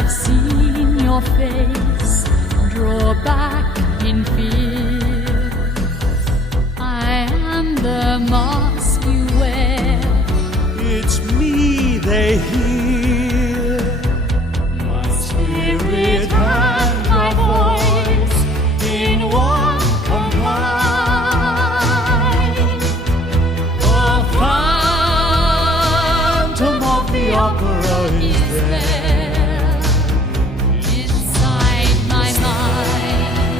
have seen your face draw back in fear. I am the mask you wear. It's me they hear. My spirit and my voice in one combine. The phantom of the opera is there inside my mind.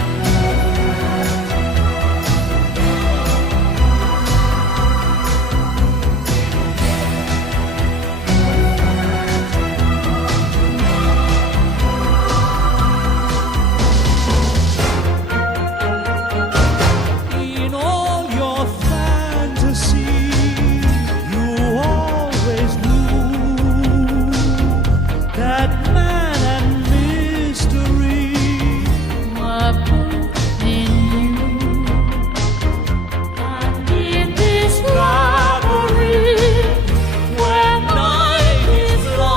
In all your fantasy, you always knew that man and mystery Were both in you, and in this labyrinth where night is light,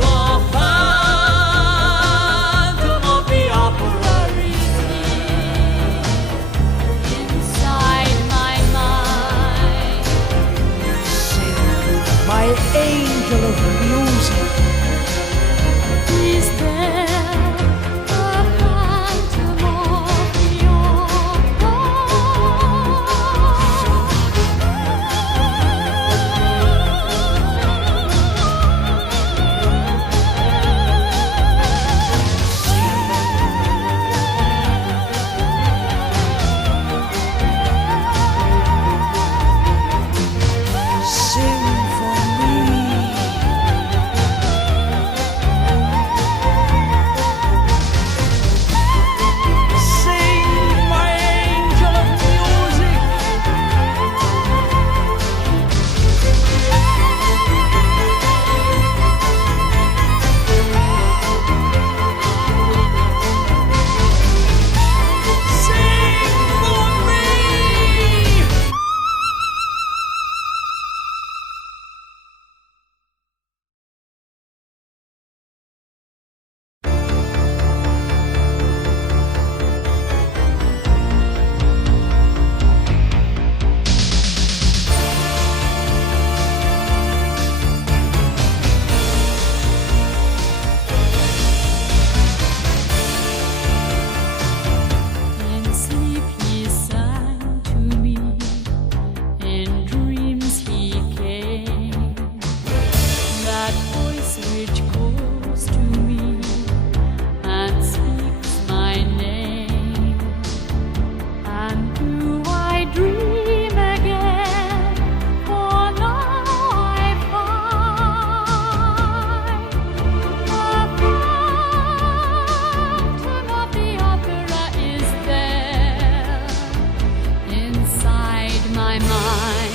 the phantom of the opera is inside my mind. Sing, my angel of music. Is there a phantom of the opera? Sing for me. Sing, my angel of music. Sing for me. In sleep he sang to me, in dreams he came. That voice which calls to me and speaks my name. And do I dream again? For now I find the phantom of the opera is there inside my mind.